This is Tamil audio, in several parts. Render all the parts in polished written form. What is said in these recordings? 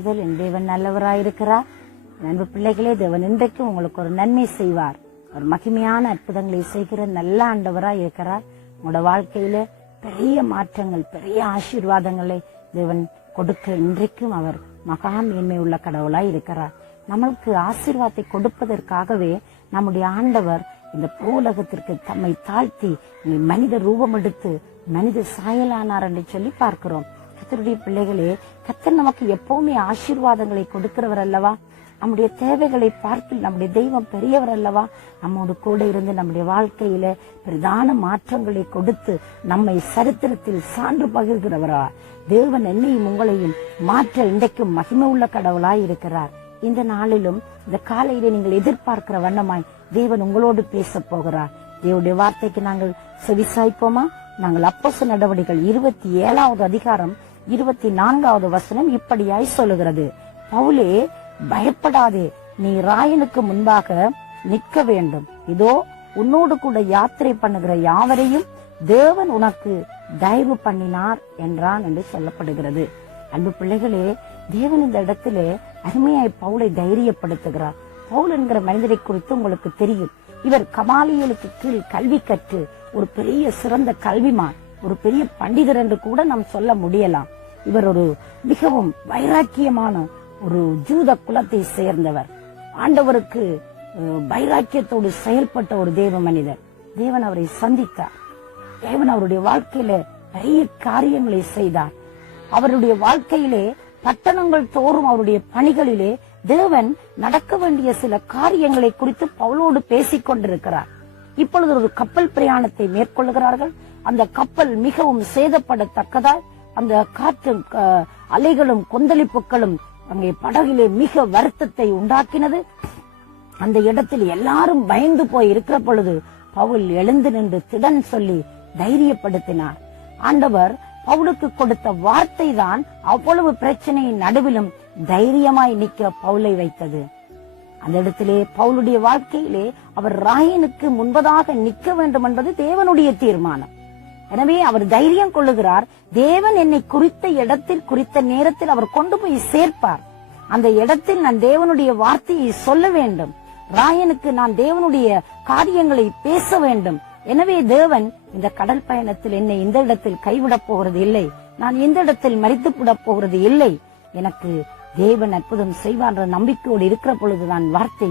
வாழ்த்துதல். என் தேவன் நல்லவராயிருக்கிறார். அன்பு பிள்ளைகளே, தேவன் இன்றைக்கும் உங்களுக்கு ஒரு நன்மை செய்வார். ஒரு மகிமையான அற்புதங்களை செய்கிற நல்ல ஆண்டவராய் இருக்கிறார். உங்களோட வாழ்க்கையில பெரிய மாற்றங்கள், பெரிய ஆசீர்வாதங்களை தேவன் கொடுக்க இன்றைக்கும் அவர் மகா மேன்மை உள்ள கடவுளாய் இருக்கிறார். நம்மளுக்கு ஆசீர்வாதத்தை கொடுப்பதற்காகவே நம்முடைய ஆண்டவர் இந்த பூலகத்திற்கு தம்மை தாழ்த்தி மனித ரூபம் எடுத்து மனித சாயலானார் என்று சொல்லி பார்க்கிறோம். கர்த்தருடைய பிள்ளைகளே, கர்த்தர் நமக்கு எப்பவுமே ஆசீர்வாதங்களை கொடுக்கிறவர் அல்லவா? நம்முடைய தேவைகளை பார்த்து நம்முடைய தெய்வம் பெரியவர் அல்லவா? நம்மோடு கூட இருந்து நம்முடைய வாழ்க்கையில பிரதான மாற்றங்களை கொடுத்து நம்மை சரித்திரத்தில் சான்று பகிர்கிறவரா தேவன் என்னையும் உங்களையும் மாற்ற இன்றைக்கும் மகிமை உள்ள கடவுளாய் இருக்கிறார். இந்த நாளிலும் இந்த காலையில நீங்கள் எதிர்பார்க்கிற வண்ணமாய் தேவன் உங்களோடு பேச போகிறார். தேவனுடைய வார்த்தைக்கு நாங்கள் செவிசாய்ப்போமா? நாங்கள் அப்போஸ்தலர் நடவடிக்கைகள் 27வது அதிகாரம் 24வது வசனம் இப்படியாய் சொல்லுகிறது. பவுலே, பயப்படாதே, நீ ராயனுக்கு முன்பாக நிற்க வேண்டும். இதோ உன்னோடு கூட யாத்திரை பண்ணுகிற யாவரையும் தேவன் உனக்கு தயவு பண்ணினார் என்றான் என்று சொல்லப்படுகிறது. அன்பு பிள்ளைகளே, தேவன் இந்த இடத்திலே அருமையாய் பவுலை தைரியப்படுத்துகிறார். பவுல் என்கிற மனிதரை குறித்து உங்களுக்கு தெரியும். இவர் கமாலியலுக்கு கீழ் கல்வி கற்று ஒரு பெரிய சிறந்த கல்விமான், ஒரு பெரிய பண்டிதர் என்று கூட நாம் சொல்ல முடியலாம். இவர் ஒரு மிகவும் வைராக்கியமான ஒரு ஜூத குலத்தை சேர்ந்தவர். ஆண்டவருக்கு வைராக்கியத்தோடு செயல்பட்ட ஒரு தேவ மனிதர். தேவன் அவரை சந்தித்தார். தேவன் அவருடைய வாழ்க்கையில பெரிய காரியங்களை செய்தார். அவருடைய வாழ்க்கையிலே பட்டணங்கள் தோறும் அவருடைய பணிகளிலே தேவன் நடக்க வேண்டிய சில காரியங்களை குறித்து பவுலோடு பேசிக் கொண்டிருக்கிறார். இப்பொழுது ஒரு கப்பல் பிரயாணத்தை மேற்கொள்கிறார்கள். அந்த கப்பல் மிகவும் சேதப்படத்தக்கதாய் அந்த காற்றும் அலைகளும் கொந்தளிப்புகளும் அங்கே படகிலே மிக வருத்தத்தை உண்டாக்கினது. அந்த இடத்தில் எல்லாரும் பயந்து போய் இருக்கிற பொழுது பவுல் எழுந்து நின்று திடன் சொல்லி தைரியப்படுத்தினார். ஆண்டவர் பவுலுக்கு கொடுத்த வார்த்தை தான் அவ்வளவு பிரச்சனையின் நடுவிலும் தைரியமாய் நிற்க பவுலை வைத்தது. அந்த இடத்திலே பவுலுடைய வாழ்க்கையிலே அவர் ராயனுக்கு முன்பதாக நிற்க வேண்டும் என்பது தேவனுடைய தீர்மானம். எனவே அவர் தைரியம் கொள்ளுகிறார். தேவன் என்னை குறித்த இடத்தில் குறித்த நேரத்தில் அவர் கொண்டு போய் சேர்ப்பார். அந்த இடத்தில் நான் தேவனுடைய வார்த்தையை சொல்ல வேண்டும். ராயனுக்கு நான் தேவனுடைய காரியங்களை பேச வேண்டும். எனவே தேவன் இந்த கடல் பயணத்தில் என்னை இந்த இடத்தில் கைவிடப் போகிறது இல்லை. நான் இந்த இடத்தில் மரித்து விடப் போகிறது இல்லை. எனக்கு தேவன் அற்புதம் செய்வார் என்ற நம்பிக்கையோடு இருக்கிற பொழுதுதான் வார்த்தை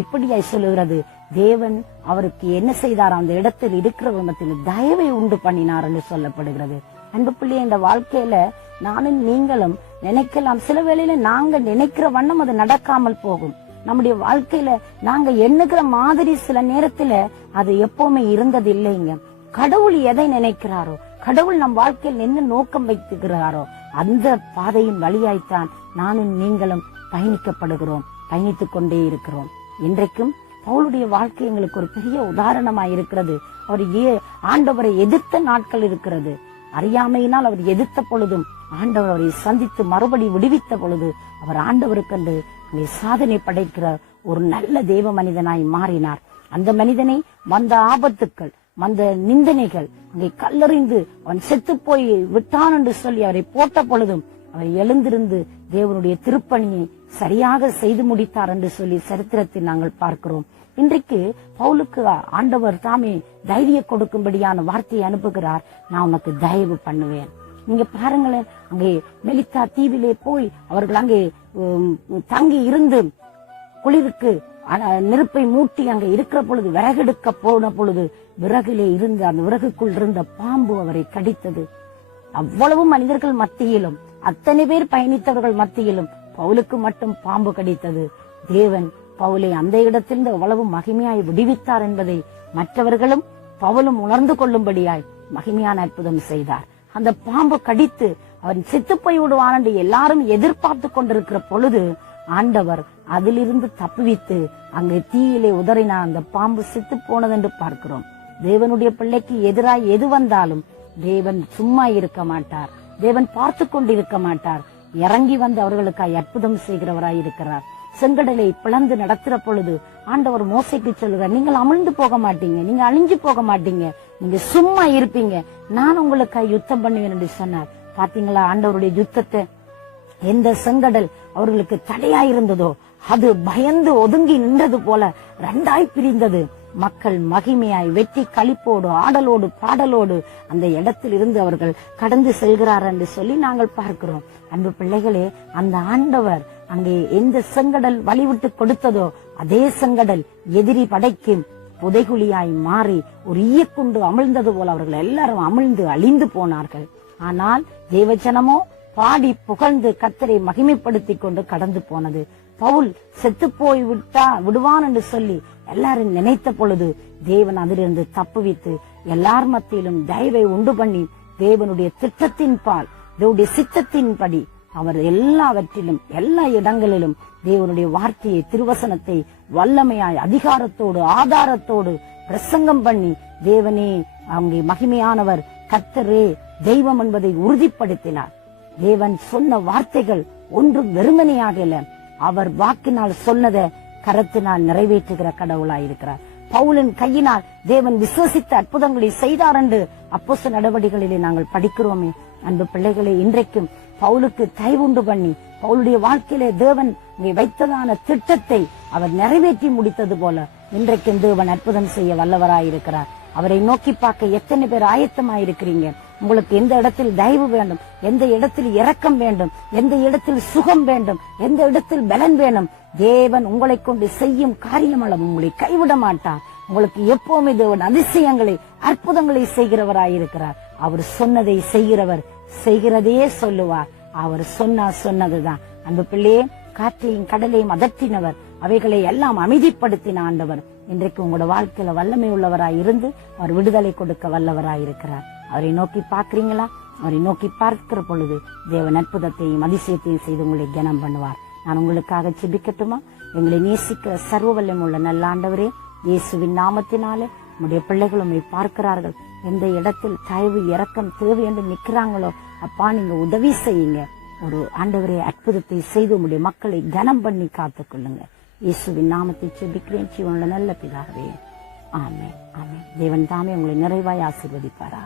இப்படியாய் சொல்லுகிறது. தேவன் அவருக்கு என்ன செய்தார்? அந்த இடத்தில் இருக்கிற விதத்தில் தயவை உண்டு பண்ணினார் என்று சொல்லப்படுகிறது. அன்பு பிள்ளைய, இந்த வாழ்க்கையில நானும் நீங்களும் நினைக்கலாம், சில வேளையில நாங்க நினைக்கிற வண்ணம் அது நடக்காமல் போகும். நம்முடைய வாழ்க்கையில நாங்க எண்ணுகிற மாதிரி சில நேரத்துல அது எப்பவுமே இருந்தது இல்லைங்க. கடவுள் எதை நினைக்கிறாரோ, கடவுள் நம் வாழ்க்கையில் என்ன நோக்கம் வைத்துகிறாரோ அந்த பாதையின் வழியாய்த்தான் நானும் நீங்களும் பயணிக்கப்படுகிறோம், பயணித்துக் கொண்டே இருக்கிறோம். இன்றைக்கும் பவுலுடைய வாழ்க்கை எங்களுக்கு ஒரு பெரிய உதாரணமாய் இருக்கிறது. அவர் ஆண்டவரை எதிர்த்த நாட்கள் இருக்கிறது. அறியாமையினால் அவர் எதிர்த்த பொழுதும் ஆண்டவர் அவரை சந்தித்து மறுபடி விடுவித்த பொழுது அவர் ஆண்டவருக்கென்று சாதனை படைக்கிற ஒரு நல்ல தேவ மனிதனாய் மாறினார். அந்த மனிதனை வந்த ஆபத்துக்கள், வந்த நிந்தனைகள், அங்கே கல்லறிந்து அவன் செத்து போய் விட்டான் என்று சொல்லி அவரை போட்ட பொழுதும் அவர் எழுந்திருந்து தேவனுடைய திருப்பணியை சரியாக செய்து முடித்தார் என்று சொல்லி சரித்திரத்தில் நாங்கள் பார்க்கிறோம். இன்றைக்கு பவுலுக்கு ஆண்டவர் தாமே தைரிய கொடுக்கும்படியான வார்த்தையை அனுப்புகிறார். நான் உனக்கு தயவு பண்ணுவேன். நீங்க பாருங்களேன், அங்கே மெலித்தா தீவிலே போய் அவர்கள் அங்கே தங்கி இருந்து குளிருக்கு நெருப்பை மூட்டி அங்கே இருக்கிற பொழுது விறகெடுக்க போன பொழுது விறகிலே இருந்து அந்த விறகுக்குள் இருந்த பாம்பு அவரை கடித்தது. அவ்வளவு மனிதர்கள் மத்தியிலும், அத்தனை பேர் பயணித்தவர்கள் மத்தியிலும் பவுலுக்கு மட்டும் பாம்பு கடித்தது. தேவன் பவுலை அந்த இடத்திலிருந்து அவ்வளவு மகிமையாய் விடுவித்தார் என்பதை மற்றவர்களும் பவுலும் உணர்ந்து கொள்ளும்படியாய் மகிமையான அற்புதம் செய்தார். அந்த பாம்பு கடித்து அவன் செத்து போய் விடுவான் என்று எல்லாரும் எதிர்பார்த்து கொண்டிருக்கிற பொழுது ஆண்டவர் அதிலிருந்து தப்புவித்து அங்கு தீயிலே உதறினார். அந்த பாம்பு செத்து போனது என்று பார்க்கிறோம். தேவனுடைய பிள்ளைக்கு எதிராய் எது வந்தாலும் தேவன் சும்மா இருக்க மாட்டார். தேவன் பார்த்து கொண்டிருக்க மாட்டார். இறங்கி வந்து அவர்களுக்காய் அற்புதம் செய்கிறவராய் இருக்கிறார். செங்கடலை பிளந்து நடத்துற பொழுது ஆண்டவர் மோசைக்கு சொல்லுகிறார், நீங்கள் அமிழ்ந்து போக மாட்டீங்க, நீங்க அழிஞ்சு போக மாட்டீங்க, நீங்க சும்மா இருப்பீங்க, நான் உங்களுக்காய் யுத்தம் பண்ணுவேன் என்று சொன்னார். பாத்தீங்களா ஆண்டவருடைய யுத்தத்தை? எந்த செங்கடல் அவர்களுக்கு தடையாயிருந்ததோ அது பயந்து ஒதுங்கி நின்றது போல 2ஆய் பிரிந்தது. மக்கள் மகிமையாய் வெற்றி களிப்போடு ஆடலோடு பாடலோடு அந்த இடத்தில் இருந்து அவர்கள் கடந்து செல்கிறார் என்று சொல்லி நாங்கள் பார்க்கிறோம். அன்பு பிள்ளைகளே, அந்த ஆண்டவர் அங்கே எந்த செங்கடல் வழிவிட்டு கொடுத்ததோ அதே செங்கடல் எதிரி படைக்கு புதைகுழியாய் மாறி ஒரு ஈயக்குண்டு அமிழ்ந்தது போல அவர்கள் எல்லாரும் அமிழ்ந்து அழிந்து போனார்கள். ஆனால் தேவஜனமோ பாடி புகழ்ந்து கர்த்தரை மகிமைப்படுத்தி கொண்டு கடந்து போனது. பவுல் செத்து போய் விடுவான் என்று சொல்லி எல்லாரும் நினைத்த பொழுது தேவன் அதிலிருந்து தப்புவித்து எல்லார் மத்தியிலும் தயவை உண்டு பண்ணி தேவனுடைய திட்டத்தின் பால் தேவனுடைய சித்தத்தின்படி அவர் எல்லாவற்றிலும் எல்லா இடங்களிலும் தேவனுடைய வார்த்தையை திருவசனத்தை வல்லமையாய் அதிகாரத்தோடு ஆதாரத்தோடு பிரசங்கம் பண்ணி தேவனே அங்கே மகிமையானவர் கர்த்தரே தெய்வம் என்பதை உறுதிப்படுத்தினார். தேவன் சொன்ன வார்த்தைகள் ஒன்றும் வெறுமனையாகல, அவர் வாக்கினால் சொன்னதை கரத்தினால் நிறைவேற்றுகிற கடவுளாயிருக்கிறார். பவுலின் கையினால் தேவன் விசுவசித்த அற்புதங்களை செய்தார் என்று அப்போஸ்தலர் நடவடிக்கைகளிலே நாங்கள் படிக்கிறோமே. அன்பு பிள்ளைகளே, இன்றைக்கும் பவுலுக்கு தயவுண்டு பண்ணி பவுலுடைய வாழ்க்கையிலே தேவன் வைத்ததான திட்டத்தை அவர் நிறைவேற்றி முடித்தது போல இன்றைக்கும் தேவன் அற்புதம் செய்ய வல்லவராயிருக்கிறார். அவரை நோக்கி பார்க்க எத்தனை பேர் ஆயத்தமாயிருக்கிறீங்க? உங்களுக்கு எந்த இடத்தில் தயவு வேண்டும், எந்த இடத்தில் இரக்கம் வேண்டும், எந்த இடத்தில் சுகம் வேண்டும், எந்த இடத்தில் பலன் வேணும், தேவன் உங்களை கொண்டு செய்யும் காரியம் அளவு உங்களை கைவிட மாட்டார். உங்களுக்கு எப்பவுமே தேவன் அதிசயங்களை அற்புதங்களை செய்கிறவராயிருக்கிறார். அவர் சொன்னதை செய்கிறவர், செய்கிறதையே சொல்லுவார். அவர் சொன்னதுதான். அன்பு பிள்ளையே, காற்றையும் கடலையும் அதட்டினவர், அவைகளை எல்லாம் அமைதிப்படுத்தின ஆண்டவர் இன்றைக்கு உங்களோட வாழ்க்கையில வல்லமை உள்ளவராய் இருந்து அவர் விடுதலை கொடுக்க வல்லவராயிருக்கிறார். அவரை நோக்கி பார்க்கிறீங்களா? அவரை நோக்கி பார்க்கிற பொழுது தேவன் அற்புதத்தையும் அதிசயத்தையும் செய்து உங்களை கனம் பண்ணுவார். நான் உங்களுக்காக ஜெபிக்கட்டுமா? எங்களை நேசிக்கிற சர்வ வல்லமை உள்ள நல்ல ஆண்டவரே, இயேசுவின் நாமத்தினாலே உங்களுடைய பிள்ளைகள் உண்மை பார்க்கிறார்கள். எந்த இடத்தில் தயவு இரக்கம் தேவை என்று நிற்கிறாங்களோ அப்பா, நீங்க உதவி செய்யுங்க. ஒரு ஆண்டவரே அற்புதத்தை செய்து உங்களுடைய மக்களை கனம் பண்ணி காத்துக் கொள்ளுங்க. இயேசுவின் நாமத்தை ஜெபிக்கிறேன் ஜீவனுள்ள நல்ல பிதாவே, ஆமென், ஆமென். தேவன் தாமே உங்களை நிறைவாய் ஆசீர்வதிப்பாரா.